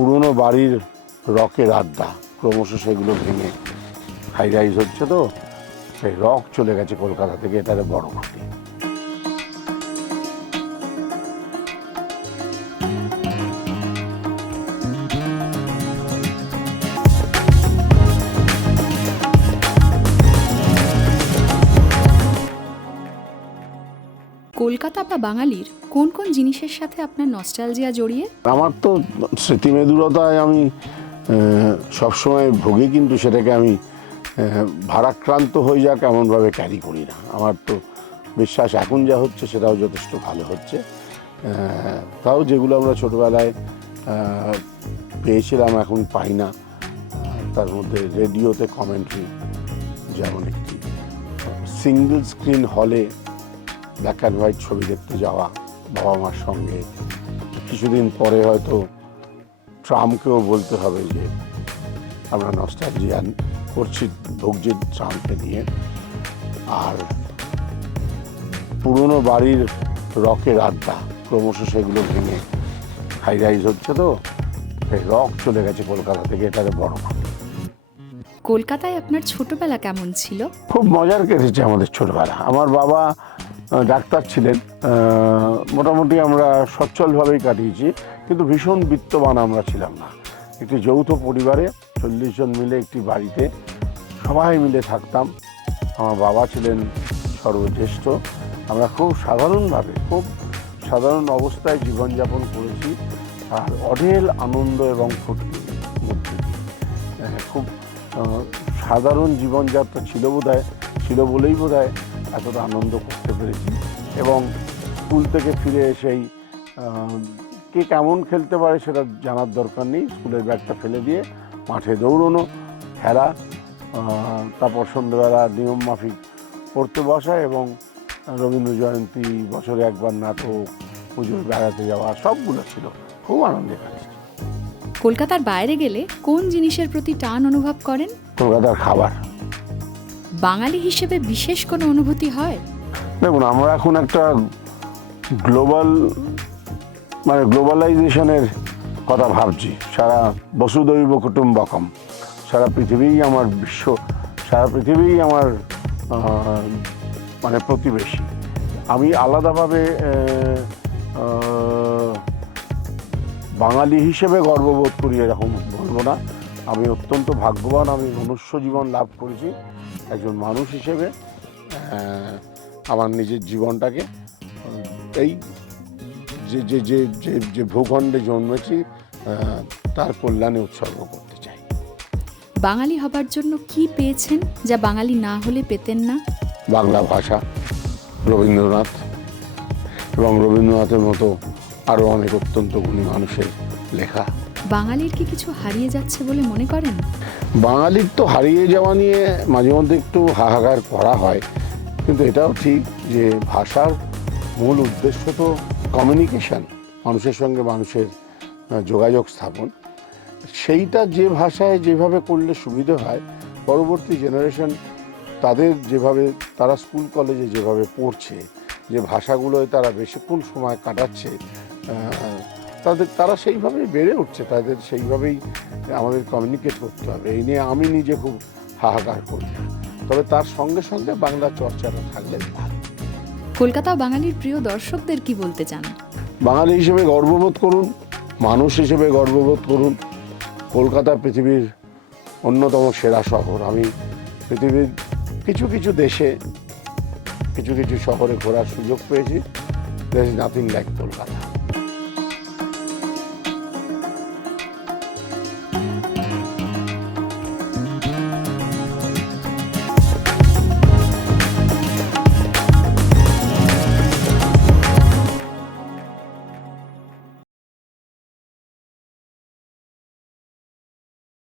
পুরনো বাড়ির রকের আড্ডা। ক্রমশ সেগুলো ভেঙে হাই রাইজ হচ্ছে তো, সেই রক চলে গেছে কলকাতা থেকে, এটা বড় ক্ষতি কলকাতা বা বাঙালির কোন কোন জিনিসের সাথে আপনার নস্টালজিয়া জড়িয়ে? আমার তো স্মৃতিমেদুরতায় আমি সবসময় ভুগি, কিন্তু সেটাকে আমি ভারাক্রান্ত হয়ে যাক এমনভাবে ক্যারি করি না। আমার তো বিশ্বাস এখন যা হচ্ছে সেটাও যথেষ্ট ভালো হচ্ছে। তাও যেগুলো আমরা ছোটোবেলায় পেয়েছিলাম, এখন পাই না। তার মধ্যে রেডিওতে কমেন্ট্রি যেমন একটি। সিঙ্গল স্ক্রিন হলে ব্ল্যাক অ্যান্ড হোয়াইট ছবি দেখতে যাওয়া বাবা মার সঙ্গে। কিছুদিন পরে হয়তো ট্রাম্পকেও বলতে হবে যে আমরা নস্টালজিয়া করছি ভুগছি ট্রাম্পকে নিয়ে। আর পুরনো বাড়ির রকের আড্ডা ক্রমশ সেগুলো ভেঙে হাই রাইজ হচ্ছে তো সেই রক চলে গেছে কলকাতা থেকে এটারে বড়। কলকাতায় আপনার ছোটবেলা কেমন ছিল? খুব মজার কেটেছে আমাদের ছোটবেলা। আমার বাবা ডাক্তার ছিলেন। মোটামুটি আমরা সচ্ছলভাবেই কাটিয়েছি, কিন্তু ভীষণ বিত্তবান আমরা ছিলাম না। একটি যৌথ পরিবারে চল্লিশ জন মিলে একটি বাড়িতে সবাই মিলে থাকতাম। আমার বাবা ছিলেন সর্বজ্যেষ্ঠ। আমরা খুব সাধারণভাবে, খুব সাধারণ অবস্থায় জীবনযাপন করেছি আর অঢেল আনন্দ এবং ফুর্তির মধ্যে খুব সাধারণ জীবনযাত্রা ছিল বোধহয়, ছিল বলেই বোধহয় এতটা আনন্দ করতে পেরেছি। এবং স্কুল থেকে ফিরে এসেই কে কেমন খেলতে পারে সেটা জানার দরকার নেই। স্কুলের ব্যাগটা ফেলে দিয়ে মাঠে দৌড়নো খেলা তারপর সন্ধ্যেবেলা নিয়ম মাফিক পড়তে বসা এবং রবীন্দ্র জয়ন্তী বছরে একবার নাটক পুজোর বেড়াতে যাওয়া সবগুলো ছিল। খুব আনন্দে কাটিয়েছি। কলকাতার বাইরে গেলে কোন জিনিসের প্রতি টান অনুভব করেন? কলকাতার খাবার। বাঙালি হিসেবে বিশেষ কোনো অনুভূতি হয়? দেখুন, আমরা এখন একটা গ্লোবাল মানে গ্লোবালাইজেশনের কথা ভাবছি। সারা বসুদৈব কুটুম্বকম, সারা পৃথিবীই আমার বিশ্ব, সারা পৃথিবীই আমার মানে প্রতিবেশী। আমি আলাদাভাবে বাঙালি হিসেবে গর্ববোধ করি এরকম বলব না। আমি অত্যন্ত ভাগ্যবান, আমি মনুষ্য জীবন লাভ করেছি। একজন মানুষ হিসেবে আমার নিজের জীবনটাকে এই যে যে যে যে যে ভূখণ্ডে জন্মেছি তার কল্যাণে উৎসর্গ করতে চাই। বাঙালি হবার জন্য কি পেয়েছেন যা বাঙালি না হলে পেতেন না? বাংলা ভাষা রবীন্দ্রনাথ এবং রবীন্দ্রনাথের মতো আরও অনেক অত্যন্ত গুণী মানুষের লেখা। বাঙালির কি কিছু হারিয়ে যাচ্ছে বলে মনে করেন? বাঙালির তো হারিয়ে যাওয়া নিয়ে মাঝে মধ্যে একটু হাহাকার করা হয়। কিন্তু এটাও ঠিক যে ভাষার মূল উদ্দেশ্য তো কমিউনিকেশন মানুষের সঙ্গে মানুষের যোগাযোগ স্থাপন। সেইটা যে ভাষায় যেভাবে করলে সুবিধে হয়, পরবর্তী জেনারেশন তাদের যেভাবে, তারা স্কুল কলেজে যেভাবে পড়ছে, যে ভাষাগুলোয় তারা বেশিক্ষণ সময় কাটাচ্ছে তাদের তারা সেইভাবেই বেড়ে উঠছে তাদের সেইভাবেই আমাদের কমিউনিকেট করতে হবে। এই নিয়ে আমি নিজে খুব হাহাকার করি। তবে তার সঙ্গে সঙ্গে বাংলা চর্চাটা থাকলে ভালো কলকাতা বাঙালির প্রিয় দর্শকদের কি বলতে চান? বাঙালি হিসেবে গর্ববোধ করুন মানুষ হিসেবে গর্ববোধ করুন। কলকাতা পৃথিবীর অন্যতম সেরা শহর। আমি পৃথিবীর কিছু কিছু দেশে কিছু কিছু শহরে ঘোরার সুযোগ পেয়েছি। Is nothing like Kolkata